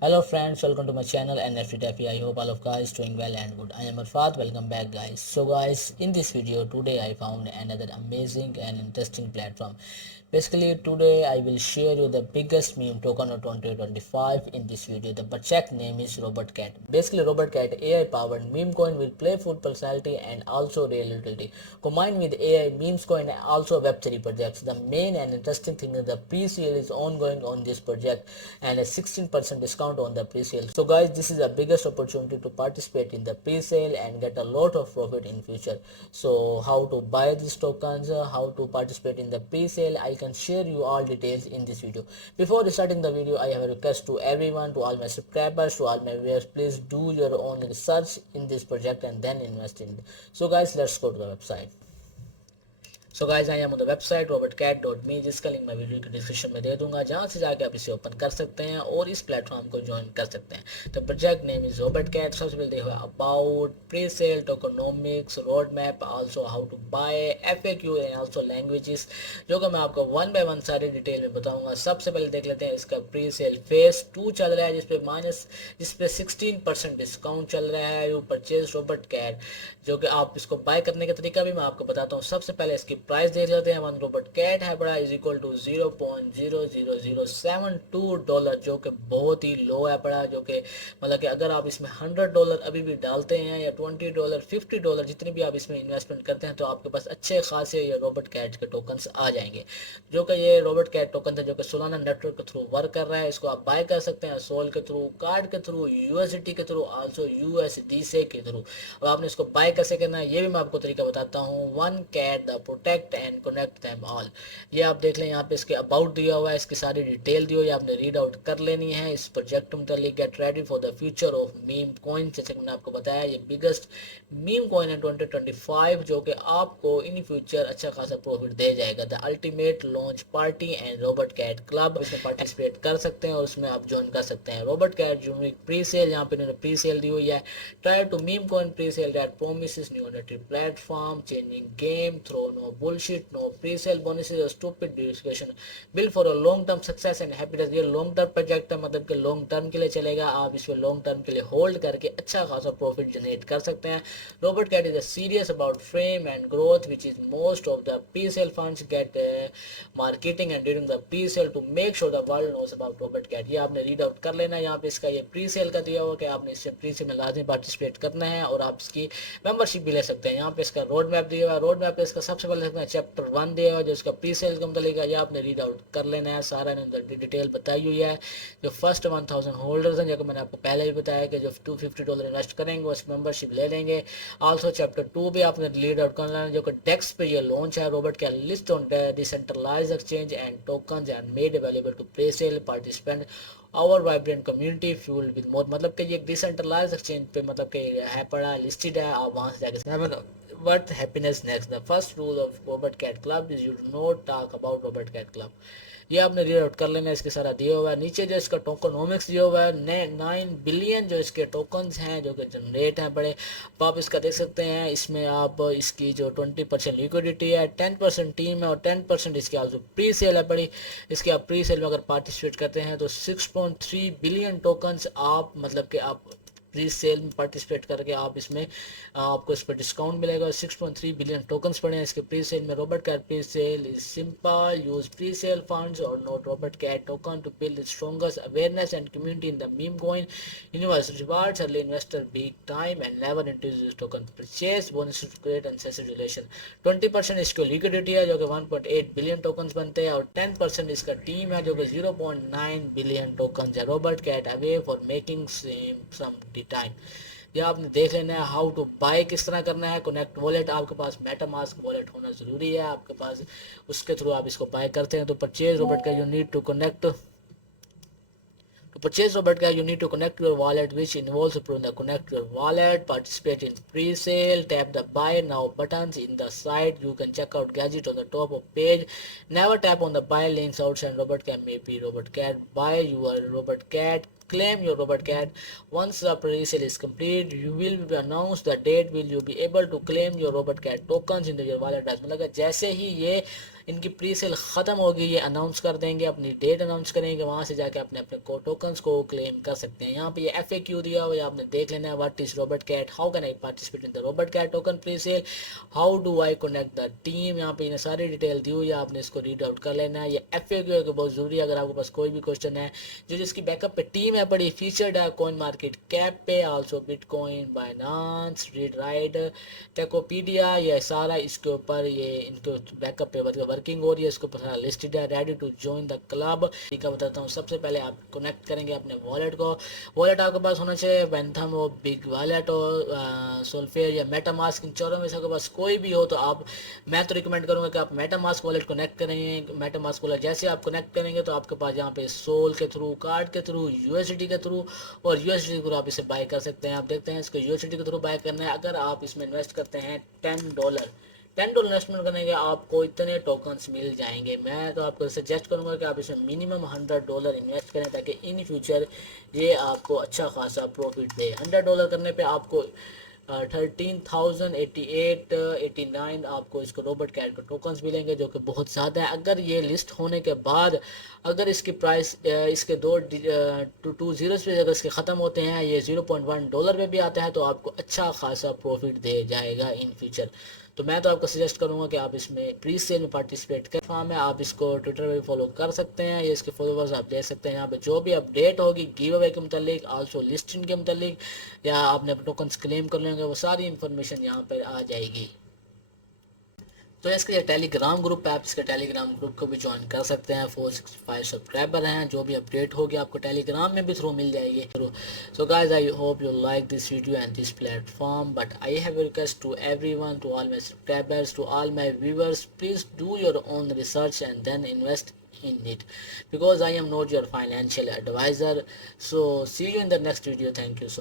Hello friends, welcome to my channel NFT Tappy. I hope all of guys doing well and good. I am Arfat. Welcome back guys. So guys, in this video today I found another amazing and interesting platform. Basically today I will share you the biggest meme token of 2025 in this video. The project name is Robot Cat. Basically Robot Cat AI powered meme coin with playful personality and also real utility. Combined with AI memes coin and also Web3 projects. The main and interesting thing is the pre-sale is ongoing on this project and a 16% discount on the pre-sale. So guys, this is the biggest opportunity to participate in the pre-sale and get a lot of profit in future. So how to buy these tokens, how to participate in the pre-sale, I can share you all details in this video. Before starting the video, I have a request to everyone, to all my subscribers, to all my viewers, please do your own research in this project and then invest in it. So guys, let's go to the website. So guys I am on the website robertcat.me, जिसका link मैं video के description में दे दूंगा, जहां से जाके आप इसे ओपन कर सकते हैं और इस प्लेटफॉर्म को ज्वाइन कर सकते हैं। The project name is robot cat. सबसे पहले देखो about, pre sale, tokenomics, road map, also how to buy, FAQ and also languages, जो कि मैं आपको वन बाय वन सारे डिटेल में बताऊंगा। सबसे पहले देख लेते हैं इसका प्री सेल फेज 2 चल रहा है, जिसपे 16% डिस्काउंट चल रहा है। यू परचेज रोबोट कैट, जो कि आप इसको बाय करने का तरीका भी मैं आपको बताता हूँ। सबसे पहले इसकी प्राइस देख लेते हैं। वन रोबोट कैट है बड़ा इज इक्वल टू $0.00072, जो कि बहुत ही लो है बड़ा, जो कि मतलब कि अगर आप इसमें $100 अभी भी डालते हैं या $20, $50, जितनी भी आप इसमें इन्वेस्टमेंट करते हैं, तो आपके पास अच्छे खासे ये रोबोट कैट के टोकन्स आ जाएंगे। जो कि ये रोबोट कैट टोकन है जो कि सोलाना नेटवर्क के थ्रू वर्क कर रहा है। इसको आप बाय कर सकते हैं सोल के थ्रू, कार्ड के थ्रू, USDT के थ्रू, आल्सो USDC के थ्रू। अब आपने इसको बाय कैसे करना है ये भी मैं आपको तरीका बताता हूँ। One cat the protect and connect them all, ये आप देख लें। यहाँ पे इसके अबाउट दिया हुआ है, इसकी सारी डिटेल दी हुई है, आपने रीड आउट कर लेनी है। इस प्रोजेक्ट मुतालिक get ready for the future of meme coin, जैसे कि मैंने आपको बताया ये बिगेस्ट मीम कॉइन है 2025, जो कि आपको इन फ्यूचर अच्छा खासा प्रॉफिट दे जाएगा। The ultimate launch party and robot cat club, इसमें पार्टिसिपेट कर सकते हैं और उसमें आप ज्वाइन कर सकते हैं। Robot cat unique pre sale, यहाँ पे इन्होंने प्री सेल दी हुई है। Try to meme coin pre sale that promises new narrative platform, changing game, throw no bullshit, no pre-sale bonuses or stupid discussion, build for a long term success and happiness। ये long term project है, मतलब कि long term के लिए चलेगा। आप इसको long term के लिए होल्ड करके अच्छा खासा प्रॉफिट जनरेट कर सकते हैं। Robot cat is a serious about frame and growth, which is most of the pre-sale funds get marketing and during the pre-sale to make sure the world knows about robot cat. ये आपने read out कर लेना है। यहाँ पे इसका ये pre-cell का दिया हुआ कि आपने इससे प्री-सेल में लाजमी पार्टिसिपेट करना है और आप इसकी मेंबरशिप भी ले सकते हैं। यहाँ पे इसका रोड मैप दिया हुआ है। रोड मैप पे इसका सबसे पहले सकते हैं चैप्टर 1 दिया हुआ है, जो इसका प्री सेल का मतलब ये आपने रीड आउट कर लेना है। सारा डिटेल बताई हुई है। जो फर्स्ट 1000 होल्डर्स हैं, जैसे मैंने आपको पहले भी बताया कि जो $250 इन्वेस्ट करेंगे उस मेंबरशिप ले लेंगे। आल्सो चैप्टर 2 भी आपने रीड आउट करना है, जो कि डेक्स पे ये लॉन्च है। रोबोट का list on decentralised exchange and tokens and made available to pre sale participant our vibrant community fuelled with more, मतलब कि ये डिसेंट्रलाइज्ड एक्सचेंज पे मतलब कि है पड़ा, लिस्टेड है। आप वहाँ से जाकर what happiness next, the first rule of robot cat club is you do not talk about robot cat club। ये आपने रीड आउट कर लेना है। इसके सारा दिया हुआ है। नीचे जो इसका टोकनोमिक्स दिया हुआ है, 9 बिलियन जो इसके टोकन्स हैं जो कि जनरेट हैं बड़े। तो आप इसका देख सकते हैं। इसमें आप इसकी जो 20% लिक्विडिटी है, 10% टीम है और 10% इसकी आल्सो प्री सेल है बड़ी। इसके आप प्री सेल में अगर पार्टिसिपेट करते हैं तो 6.3 बिलियन टोकन्स आप मतलब कि आप प्री सेल में पार्टिसिपेट करके आप इसमें आपको इस पर डिस्काउंट मिलेगा। 6.3 बिलियन टोकन्स पड़े हैं इसके प्री सेल में। Robot cat pre sale is simple, use pre sale funds और not robot cat token to build strongest awareness and community in the meme coin universe, rewards early investor big time and never introduce token purchase bonus to create excessive relation. 20% इसको liquidity है जो कि 1.8 billion tokens बनते हैं और 10% इसका team है जो कि 0.9 बिलियन टोकन्स है। Robot cat away for making some time. या आपने देख लेना है हाउ टू बाय किस तरह करना है। कनेक्ट वॉलेट, आपके पास मेटामास्क वॉलेट होना जरूरी है आपके पास, उसके थ्रू आप इसको बाय करते हैं। तो परचेज रोबोट का you need to connect To purchase Robotica, you need to connect your wallet, which involves approving the connect your wallet, participate in pre-sale, tap the buy now buttons in the site. You can check out gadget on the top of page. Never tap on the buy links outside Robotcat. Maybe Robotcat. Buy your Robotcat. Claim your Robotcat. Once the pre-sale is complete, you will be announced the date will you be able to claim your Robotcat tokens in your wallet। मतलब जैसे ही ये इनकी pre sale ख़त्म होगी, ये announce कर देंगे, अपनी डेट अनाउंस करेंगे, वहाँ से जाके अपने अपने टोकन्स को क्लेम कर सकते हैं। यहाँ पे ये FAQ दिया हुआ है, आपने देख लेना है। What is robot cat, how can I participate in the robot cat token pre sale, how do I connect the team, यहाँ पे इन्हें सारी डिटेल दी हुई है, आपने इसको रीड आउट कर लेना है। ये FAQ है कि बहुत ज़रूरी है, अगर आपके पास कोई भी क्वेश्चन है। जो जिसकी बैकअप पे टीम है बड़ी फीचर्ड है कॉइन मार्केट कैप पे, also Bitcoin, Binance, ReadWrite, Techopedia, ये सारा इसके ऊपर ये इनको बैकअप पे मतलब वर्किंग हो रही है, इसके ऊपर सारा लिस्टेड है। Ready to join the club तरीका बताता हूँ। सबसे पहले आप कनेक्ट करेंगे अपने वॉलेट को। वॉलेट आपके पास होना चाहिए वेंथम हो, बिग वॉलेट हो, सोल्फेयर या मेटामास्क, इन चारों में से आपके पास कोई भी हो तो आप, मैं तो रिकमेंड करूँगा कि आप मेटामास्क वॉलेट कनेक्ट करेंगे। मेटामास्क वॉलेट जैसे आप कनेक्ट करेंगे तो आपके पास यहाँ पे सोल के थ्रू, कार्ड के थ्रू, USDT के थ्रू और USDT के थ्रू आप इसे बाय कर सकते हैं। आप देखते हैं इसको USDT के थ्रू बाय करना है। अगर आप इसमें इन्वेस्ट करते हैं $10, $10 इन्वेस्टमेंट करेंगे आपको इतने टोकन्स मिल जाएंगे। मैं तो आपको सजेस्ट करूंगा कि आप इसमें मिनिमम $100 इन्वेस्ट करें ताकि इन फ्यूचर ये आपको अच्छा खासा प्रॉफिट दे। $100 करने पे आपको 13,088 आपको इसको रोबोट कैट के टोकन्स मिलेंगे, जो कि बहुत ज़्यादा है। अगर ये लिस्ट होने के बाद अगर इसकी प्राइस इसके टू ज़ीरोज़ पे अगर इसके ख़त्म होते हैं, ये $0.1 पे भी आता है, तो आपको अच्छा खासा प्रॉफिट दे जाएगा इन फ्यूचर। तो मैं तो आपको सजेस्ट करूंगा कि आप इसमें प्री सेल में पार्टिसिपेट करें। फॉर्म है, आप इसको ट्विटर पे भी फॉलो कर सकते हैं, ये इसके फॉलोवर्स आप देख सकते हैं। यहाँ पे जो भी अपडेट होगी गिव अवे के मतलब, आल्सो लिस्टिंग के मतलब, या आपने टोकन्स क्लेम कर लेंगे, वो सारी इन्फॉर्मेशन यहाँ पर आ जाएगी। तो इसका ये टेलीग्राम ग्रुप है, आप इसके टेलीग्राम ग्रुप को भी ज्वाइन कर सकते हैं। 465 सब्सक्राइबर हैं, जो भी अपडेट होगी आपको टेलीग्राम में भी थ्रू मिल जाएगी। So guys, I hope you like this video and this platform, but I have request to everyone, to all my subscribers, to all my viewers, please do your own research and then invest in it, because I am not your financial advisor. So see you in the next video. Thank you so much.